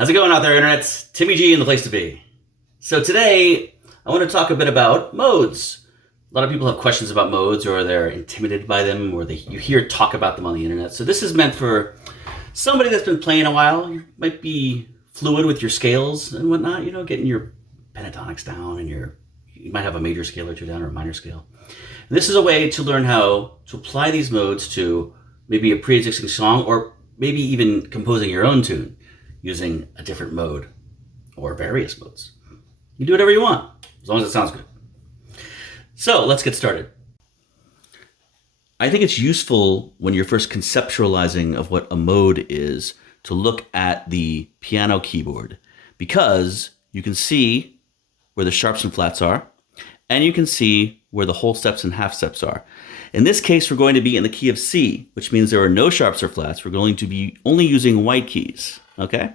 How's it going out there, Internet? Timmy G in the place to be. So today, I want to talk a bit about modes. A lot of people have questions about modes, or they're intimidated by them, or you hear talk about them on the internet. So this is meant for somebody that's been playing a while. You might be fluid with your scales and whatnot, getting your pentatonics down, and you might have a major scale or two down, or a minor scale. And this is a way to learn how to apply these modes to maybe a pre-existing song, or maybe even composing your own tune using a different mode or various modes. You do whatever you want, as long as it sounds good. So let's get started. I think it's useful when you're first conceptualizing of what a mode is to look at the piano keyboard, because you can see where the sharps and flats are, and you can see where the whole steps and half steps are. In this case, we're going to be in the key of C, which means there are no sharps or flats. We're going to be only using white keys, okay?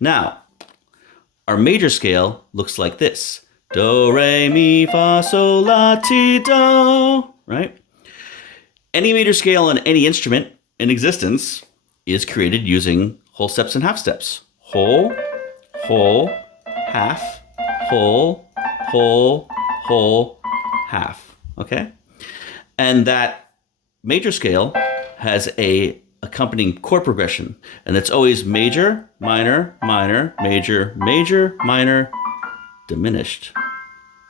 Now, our major scale looks like this. Do, re, mi, fa, sol, la, ti, do, right? Any major scale on any instrument in existence is created using whole steps and half steps. Whole, whole, half, whole, whole, whole, half, okay? And that major scale has a accompanying chord progression, and it's always major, minor, minor, major, major, minor, diminished,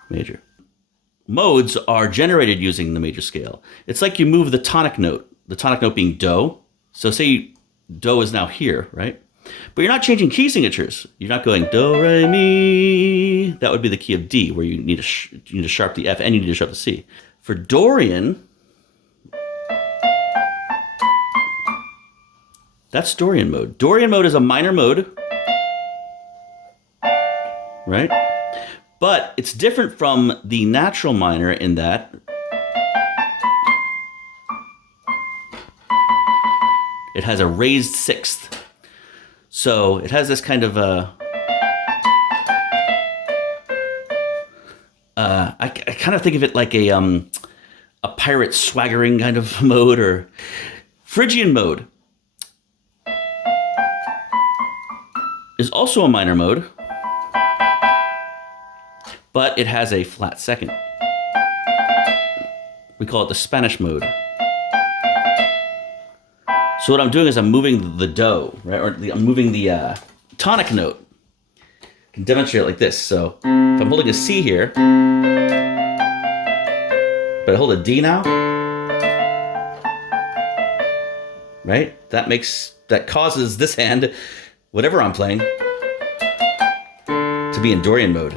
major. Modes are generated using the major scale. It's like you move the tonic note being do. So say do is now here, right? But you're not changing key signatures. You're not going do, re, mi. That would be the key of D, where you need to sharp the F and you need to sharp the C. For Dorian, that's Dorian mode. Dorian mode is a minor mode, right? But it's different from the natural minor in that it has a raised sixth. So it has this kind of I kind of think of it like a pirate swaggering kind of mode, or Phrygian mode is also a minor mode, but it has a flat second. We call it the Spanish mode. So what I'm doing is I'm moving the do, right? Or I'm moving the tonic note. I can demonstrate it like this. So if I'm holding a C here, but I hold a D now, right? That causes this hand, whatever I'm playing, to be in Dorian mode.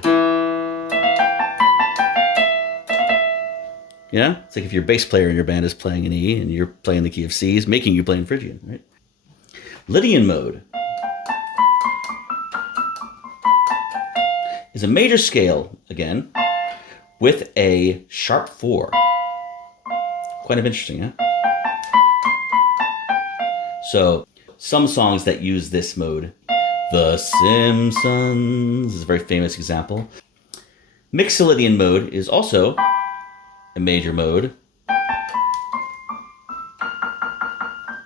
Yeah? It's like if your bass player in your band is playing an E and you're playing the key of C, is making you play in Phrygian, right? Lydian mode is a major scale, again, with a sharp 4. Quite interesting, huh? So, some songs that use this mode, The Simpsons is a very famous example. Mixolydian mode is also a major mode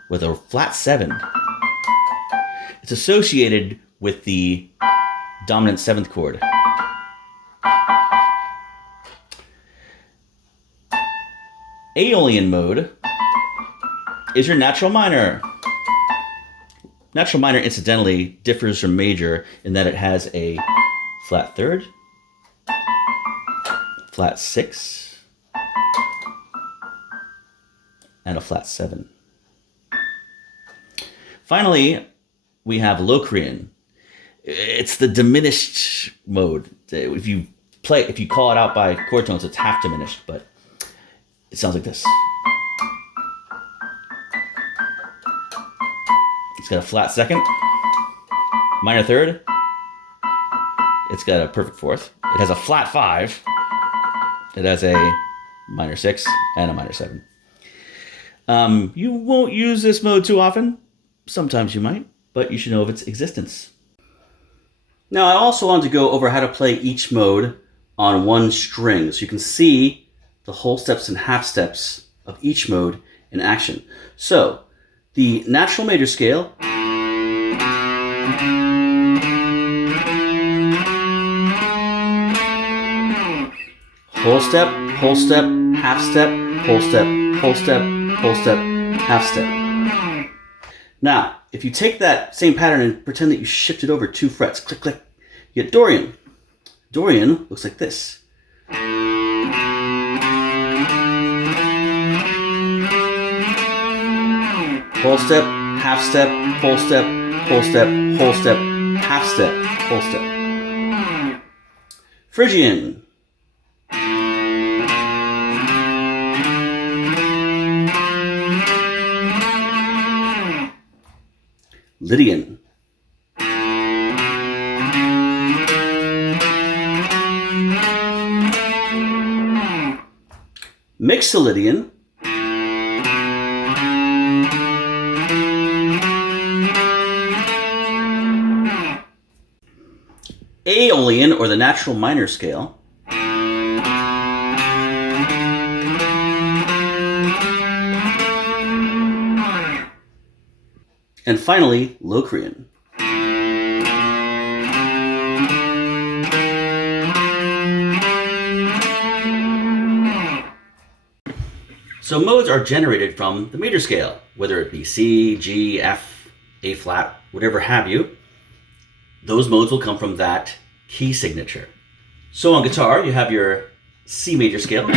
with a flat 7. It's associated with the dominant 7th chord. Aeolian mode is your natural minor. Natural minor, incidentally, differs from major in that it has a flat 3rd, flat 6, and a flat 7. Finally, we have Locrian. It's the diminished mode. If you call it out by chord tones, it's half diminished, but it sounds like this. It's got a flat 2nd, minor 3rd. It's got a perfect 4th. It has a flat 5. It has a minor 6 and a minor 7. You won't use this mode too often. Sometimes you might, but you should know of its existence. Now, I also want to go over how to play each mode on one string, so you can see the whole steps and half steps of each mode in action. So, the natural major scale whole step, half step, whole step, half step. Now, if you take that same pattern and pretend that you shift it over 2 frets, click, click, you get Dorian. Dorian looks like this. Whole step, half step, whole step, whole step, whole step, half step, whole step. Phrygian. Lydian. Mixolydian. Aeolian, or the natural minor scale. And finally, Locrian. So modes are generated from the major scale, whether it be C, G, F, A flat, whatever have you. Those modes will come from that key signature. So on guitar, you have your C major scale,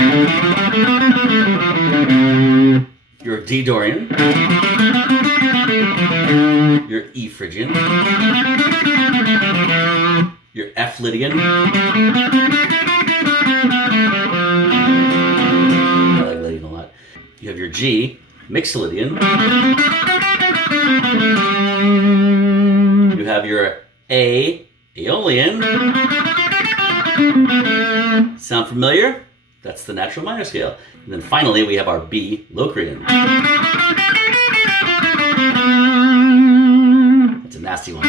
your D Dorian, your E Phrygian, your F Lydian, I like Lydian a lot. You have your G Mixolydian, you have your A Aeolian. Sound familiar? That's the natural minor scale. And then finally we have our B Locrian. That's a nasty one.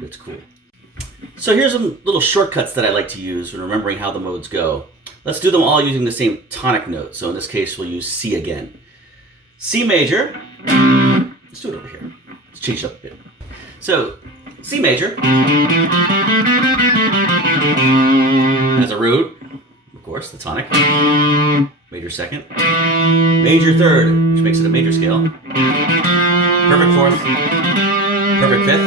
That's cool. So here's some little shortcuts that I like to use when remembering how the modes go. Let's do them all using the same tonic note. So in this case we'll use C again. C major. Let's do it over here. Let's change it up a bit. So C major has a root, of course, the tonic, major second, major third, which makes it a major scale, perfect fourth, perfect fifth,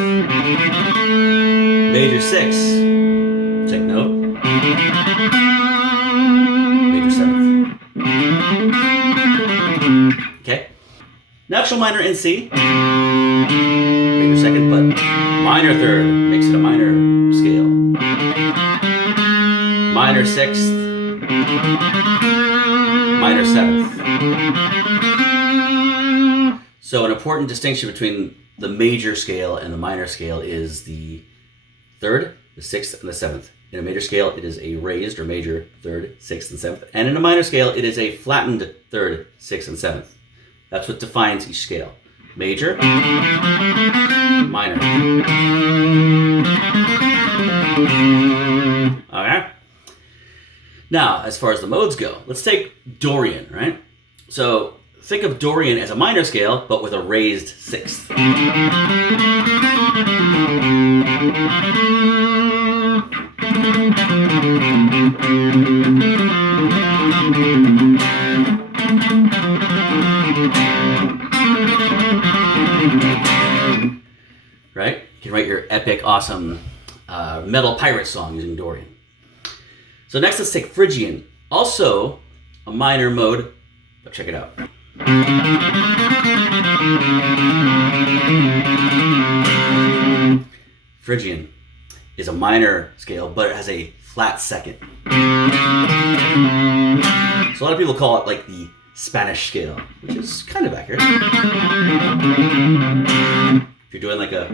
major sixth, take note, major seventh. Okay, natural minor in C, major second, but minor third makes it a minor scale. Minor sixth, minor seventh. So an important distinction between the major scale and the minor scale is the third, the sixth, and the seventh. In a major scale, it is a raised or major third, sixth, and seventh. And in a minor scale, it is a flattened third, sixth, and seventh. That's what defines each scale. Major, minor. Okay. Now, as far as the modes go, let's take Dorian, right? So think of Dorian as a minor scale, but with a raised sixth. Right? You can write your epic, awesome metal pirate song using Dorian. So next, let's take Phrygian. Also a minor mode, but check it out. Phrygian is a minor scale, but it has a flat second. So a lot of people call it like the Spanish scale, which is kind of accurate. If you're doing like a...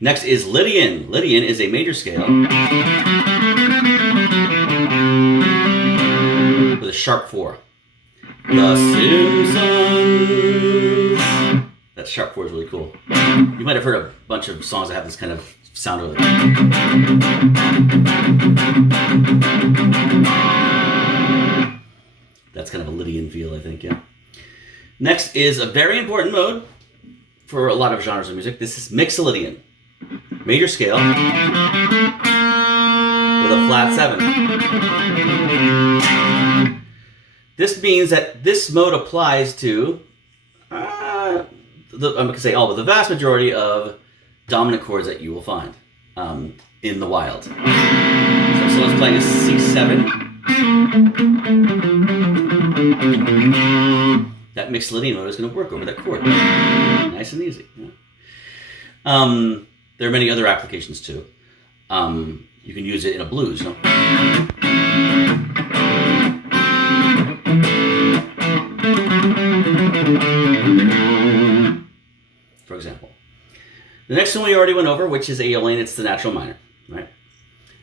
Next is Lydian. Lydian is a major scale with a sharp 4. The Simpsons. That sharp 4 is really cool. You might have heard a bunch of songs that have this kind of sound over it. That's kind of a Lydian feel, I think, yeah. Next is a very important mode. for a lot of genres of music, this is Mixolydian. Major scale with a flat 7. This means that this mode applies to, I'm going to say all, but the vast majority of dominant chords that you will find in the wild. So if someone's playing a C7, that Mixolydian mode is going to work over that chord. Nice and easy. There are many other applications too. You can use it in a blues. For example. The next one we already went over, which is Aeolian, it's the natural minor. Right?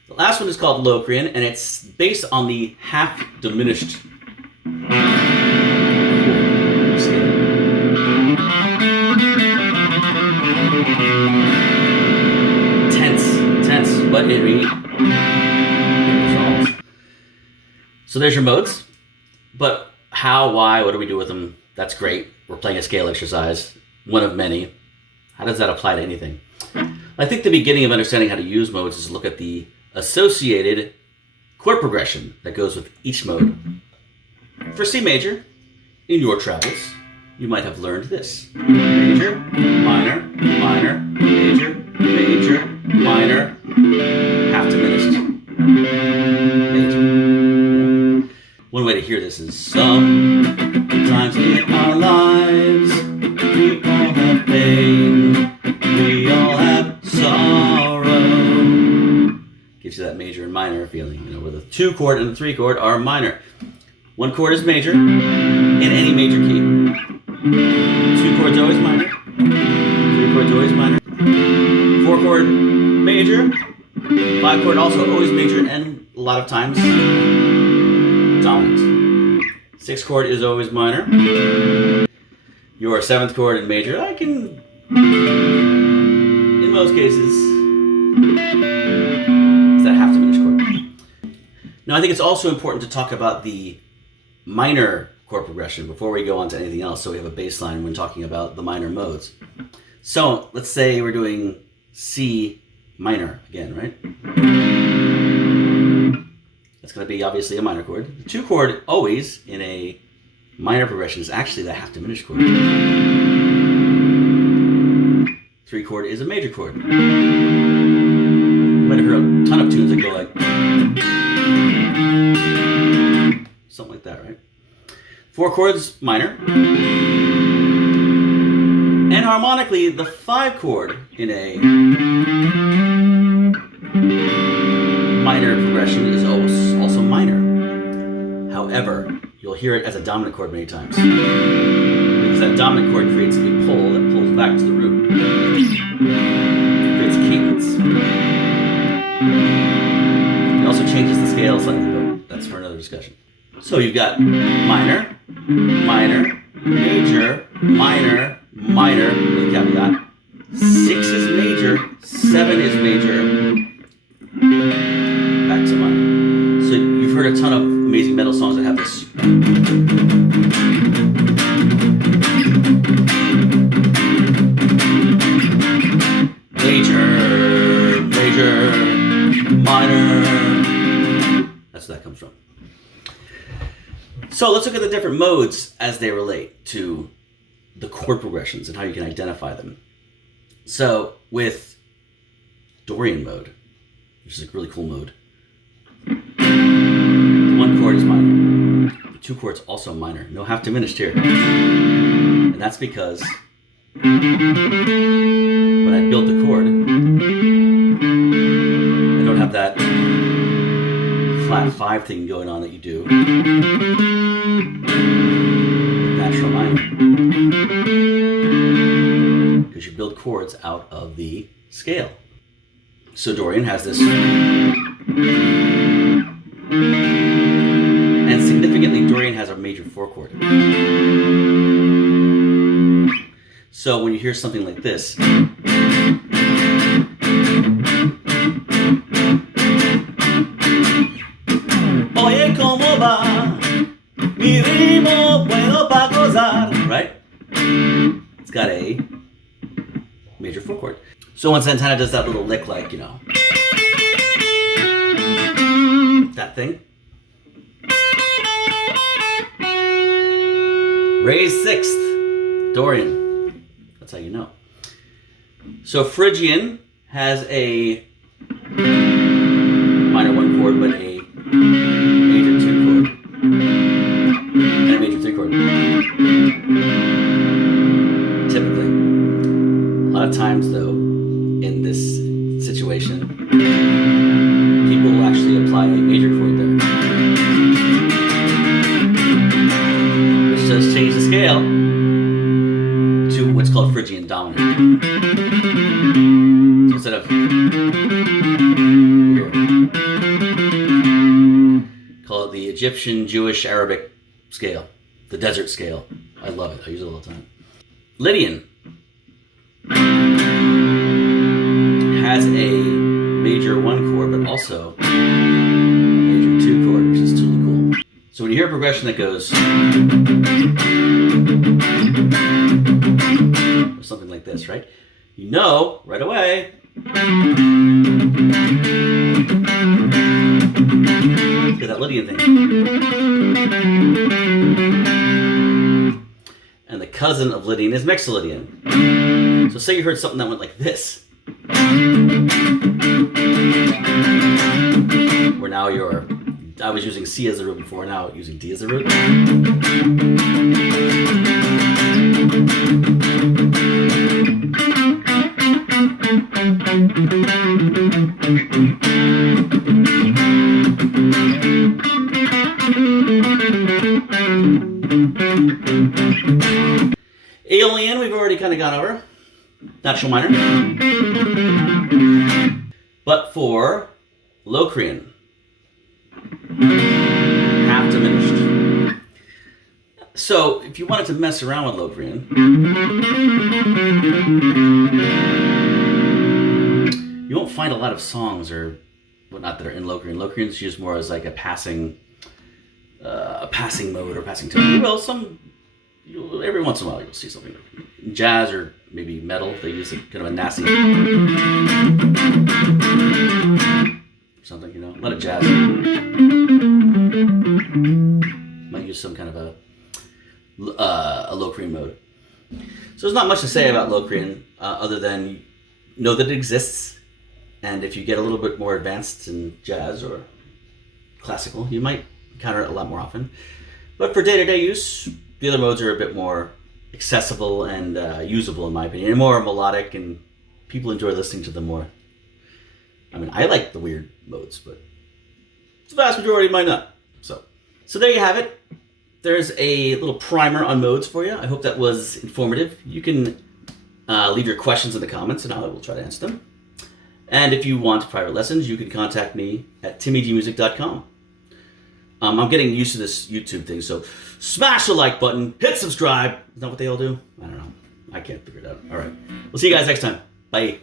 The last one is called Locrian, and it's based on the half diminished scale. Tense, but it resolves. So there's your modes. But how, why, what do we do with them? That's great. We're playing a scale exercise, one of many. How does that apply to anything? I think the beginning of understanding how to use modes is to look at the associated chord progression that goes with each mode. For C major, in your travels, you might have learned this. Major, minor, minor, major, major, minor, half diminished, major. One way to hear this is sometimes in our lives we all have pain, we all have sorrow. Gives you that major and minor feeling, where the 2 chord and the 3 chord are minor. 1 chord is major in any major key. 2 chords always minor. 3 chords always minor. 4 chord major. 5 chord also always major and a lot of times dominant. 6 chord is always minor. Your 7th chord and major, I can, in most cases, is that half diminished chord. Now I think it's also important to talk about the minor chord progression before we go on to anything else, so we have a baseline when talking about the minor modes. So let's say we're doing C minor again, right? That's going to be obviously a minor chord. The 2 chord always in a minor progression is actually the half diminished chord. 3 chord is a major chord. You might have heard a ton of tunes that go like something like that, right? 4 chords minor. And harmonically, the 5 chord in a minor progression is also minor. However, you'll hear it as a dominant chord many times. Because that dominant chord creates a pull that pulls back to the root. It creates cadence. It also changes the scale slightly, but that's for another discussion. So you've got minor, minor, major, minor, minor, with a caveat. 6 is major, 7 is major, back to minor. So you've heard a ton of amazing metal songs that have this. Major, major, minor. That's where that comes from. So let's look at the different modes as they relate to the chord progressions and how you can identify them. So with Dorian mode, which is a really cool mode, the 1 chord is minor. The 2 chords also minor. No half diminished here. And that's because when I build the chord, I don't have that flat 5 thing going on that you do with natural minor. Because you build chords out of the scale. So Dorian has this. And significantly, Dorian has a major 4 chord. So when you hear something like this, Oye, ¿cómo va? Mi ritmo bueno pa' gozar, right? It's got a major 4 chord. So when Santana does that little lick, like, you know, that thing. Raised 6th, Dorian. That's how you know. So Phrygian has a minor 1 chord, but a major 2 chord. And a major 3 chord. Typically. A lot of times, though, in this situation, people will actually apply a major chord there. Which does change the scale to what's called Phrygian dominant. So instead of here, call it the Egyptian, Jewish, Arabic scale, the desert scale. I love it. I use it all the time. Lydian has a major 1 chord, but also a major 2 chord, which is totally cool. So when you hear a progression that goes or something like this, right? You know right away get that Lydian thing. And the cousin of Lydian is Mixolydian. So say you heard something that went like this. Where now I was using C as a root before, now using D as a root. Aeolian, we've already kind of gone over. Natural minor. But for Locrian, half diminished. So if you wanted to mess around with Locrian, you won't find a lot of songs or whatnot that are in Locrian. Locrian's used more as like a passing mode or passing tone. You will every once in a while you'll see something. In jazz or maybe metal, they use kind of a nasty something, you know. A lot of jazz might use some kind of a Locrian mode. So there's not much to say about Locrian other than know that it exists, and if you get a little bit more advanced in jazz or classical, you might encounter it a lot more often. But for day-to-day use, the other modes are a bit more accessible and usable in my opinion, and more melodic, and people enjoy listening to them more. I mean, I like the weird modes, but the vast majority might not. So there you have it. There's a little primer on modes for you. I hope that was informative. You can leave your questions in the comments, and I will try to answer them. And if you want private lessons, you can contact me at TimmyGMusic.com. I'm getting used to this YouTube thing, so smash the like button, hit subscribe. Is that what they all do? I don't know. I can't figure it out. All right. We'll see you guys next time. Bye.